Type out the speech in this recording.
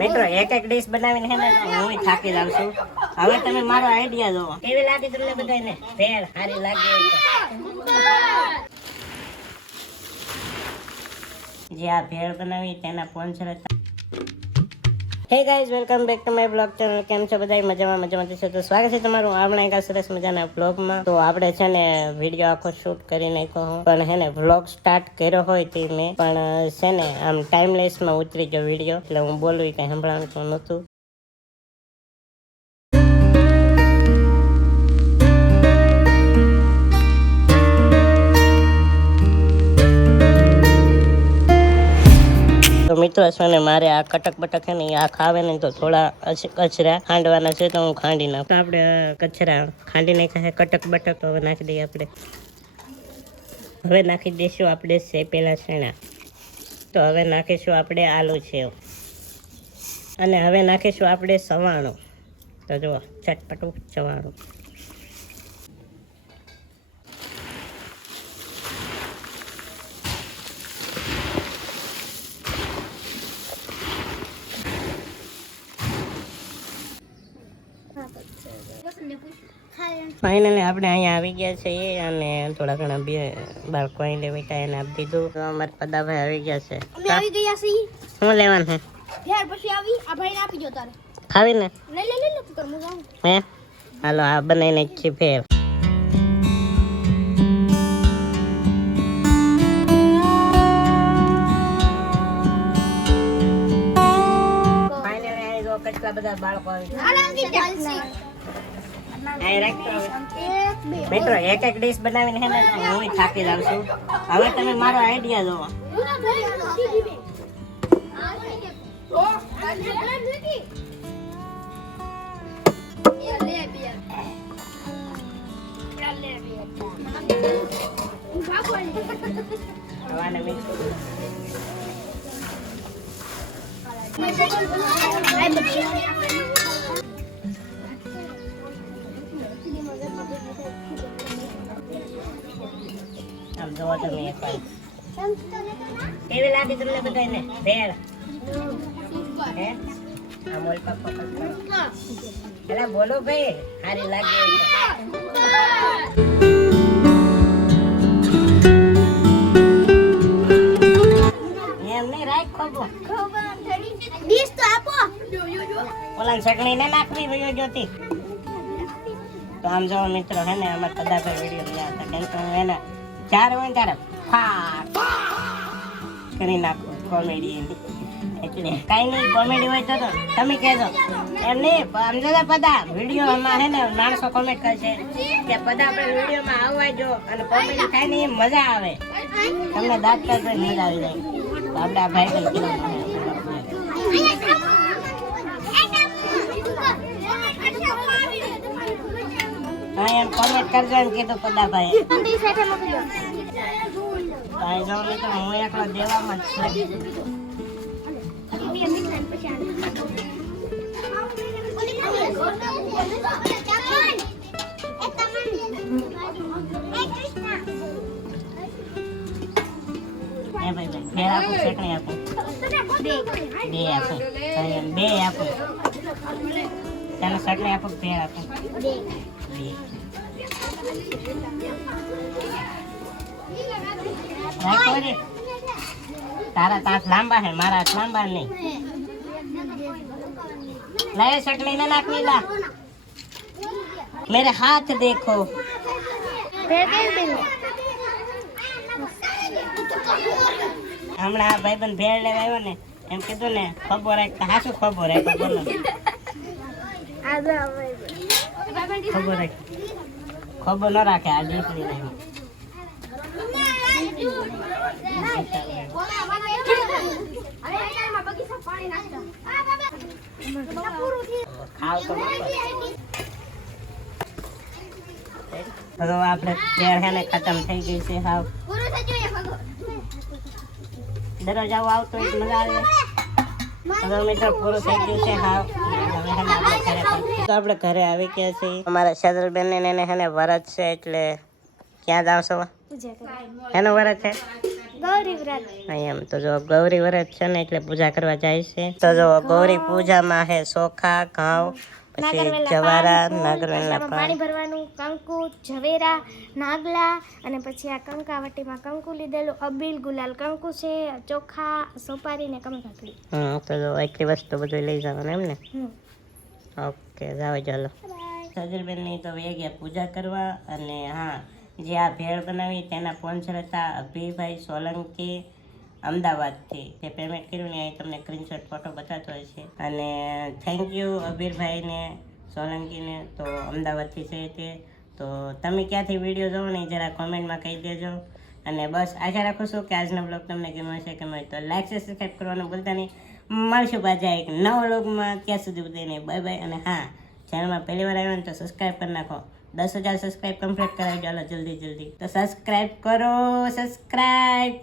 મિત્રો એક એક ડીશ બનાવીને હે ને હું થાકી જાઉં છું. હવે તમે મારો આઈડિયા જોવો કેવી લાગે તમને બધાને? ભેળ સારી લાગે જે આ ભેળ બનાવી તેના સ્પોન્સર હતા. Hey guys, welcome back to my blog channel. કેમ છો બધા? મજામાં છે. તો સ્વાગત છે તમારું આપણા એક સરસ મજાના બ્લોગમાં. તો આપણે છે ને વિડીયો આખો શૂટ કરી નાખ્યો પણ હે ને વ્લોગ સ્ટાર્ટ કર્યો હોય તે મેં પણ છે ને આમ ટાઈમલેસમાં ઉતરી ગયો વિડીયો, એટલે હું બોલું કંઈ સંભળાવતું નહોતું. તો મિત્રો છે ને મારે આ કટક બટક છે ને આ ખાવે ને તો થોડા કચરા ખાંડવાના છે તો હું ખાંડી નાખું. તો આપણે કચરા ખાંડી નાખ્યા છે કટક બટક. તો હવે નાખી દઈએ આપણે. હવે નાખી દઈશું આપણે શેપેલા ચણા. તો હવે નાખીશું આપણે આલુ સેવ અને હવે નાખીશું આપણે સવાણું. તો જુઓ ચટપટું સવાણું. ફાઇનલી આપણે અહીંયા આવી ગયા છીએ અને થોડા ઘણા બે બાળકો અહીં લેવીટા એને આપી દીધું. તો અમારા પદાભાઈ આવી ગયા છે. આવી ગયા છે. શું લેવાનું છે? ભેળ પછી આવી આ ભાઈને આપી દો તારે. ખાવી ને? લે તું કર મજા આવે. હે હાલો આ બનાવીને છે ભેળ. ફાઇનલી અહીં જો કેટલા બધા બાળકો આવી ગયા. મિત્રો એક એક ડીશ બનાવીને હે ને હું થાકી જાઉં છું. હવે તમે મારો આઈડિયા જોવો. હવાને મિક્સ આમ જોવો તમે એકવાર કેવી લાગે તમને બધાને ભેળ? હે આ મોલ પાપા એલા બોલો ભાઈ સારી લાગે એમ નહીં રાખ ખોબો ડીશ તો આપો. ઓલા ચટણી ને નાખવી વયો જોતી. તો આમ જો મિત્રો હે ને અમાર કદાભાઈ વિડીયો લ્યા હતા કેમ કે હું એને ચાર હોય ત્યારે ફાટ કરી નાખું કોમેડી. એટલે કાંઈ નહીં કોમેડી હોય તો તમે કહેજો એમ નહીં. આમ જો પદા વિડીયોમાં હે ને માણસો કોમેન્ટ કરશે કે પદા આપણે વિડીયોમાં આવવા જો અને કોમેડી થાય ને એ મજા આવે. તમને દાંત કાઢ મજા આવી જાય. તો આપણે આ ભાઈ પણ કીધું હા એમ કોમેન્ટ કરજો એમ કીધું પદાભાઈ. કાંઈ જાઉં નહીં તો હું એકલો દેવામાં જ છું. એ ભાઈ ફેર આપું ચટણી આપું બે આપું બે આપું ચાલો ચટણી આપું ફેર આપું બે. તારા તાસ લાંબા હે મારા હાથ લાંબા નહીં. લાય ચટણી ના નાખવી લા. મેરે હાથ દેખો. હમણાં આ ભાઈબંધ ભેળ લેવા આવ્યો ને એમ કીધું ને ખબર રાખ હાશું ખબર રાખ બોલો ખબર રાખ ખબર ન રાખે આ દીકરી નહીં. ખાવ તો હવે આપણે ભેળ હે ને ખતમ થઈ ગઈ છે. હાવ દરરોજ આવું આવતો હોય મજા આવે. હવે મિત્રો પૂરું થઈ ગયું છે. હાવ તો આપણે ઘરે આવી ગયા છીએ. અમારા શેદલબેન ને એને હે ને વરત છે એટલે ક્યાં જાવ છો? એનો વરત છે ગૌરી વ્રત. એમ તો જો ગૌરી વ્રત છે ને એટલે પૂજા કરવા જાય છે. તો જો ગૌરી પૂજામાં હે ચોખા, ઘઉં, પછી જવારા, નાગરવેલના પાન, પાણી ભરવાનું, કંકુ, ઝવેરા, નાગલા અને પછી આ કંકાવટીમાં કંકુ લીધેલું, અબીલ, ગુલાલ, કંકુ છે, ચોખા, સોપારી ને કંકાકડી. તો જો એટલી વસ્તુ બધું લઈ જવાનું એમ ને. ઓકે જાઓ ચાલો. સજલબેનની તો વહી ગયા પૂજા કરવા. અને હા, જે આ ભેળ બનાવી તેના સ્પોન્સર હતા અભિભાઈ સોલંકી અમદાવાદથી. જે પેમેન્ટ કર્યું ને અહીં તમને સ્ક્રીનશોટ ફોટો બતાવતો હશે. અને થેન્ક યુ અભિરભાઈને, સોલંકીને. તો અમદાવાદથી છે તે. તો તમે ક્યાંથી વિડીયો જોવો ને જરા કોમેન્ટમાં કહી દેજો. અને બસ આશા રાખું છું કે આજનો બ્લોગ તમને ગમ્યો હશે. ગમ્યો તો લાઈક છે, સબસ્ક્રાઈબ કરવાનું ભૂલતા નહીં. મળશું પાછા એક નવા બ્લોગમાં. ત્યાં સુધી બધાને બાય બાય. અને હા, ચેનલમાં પહેલી વાર આવ્યો ને તો સબસ્ક્રાઈબ કરી નાખો. 10,000 સબસ્ક્રાઈબ કમ્પ્લીટ કરાવી ચાલો જલ્દી. તો સબસ્ક્રાઈબ કરો, સબસ્ક્રાઈબ.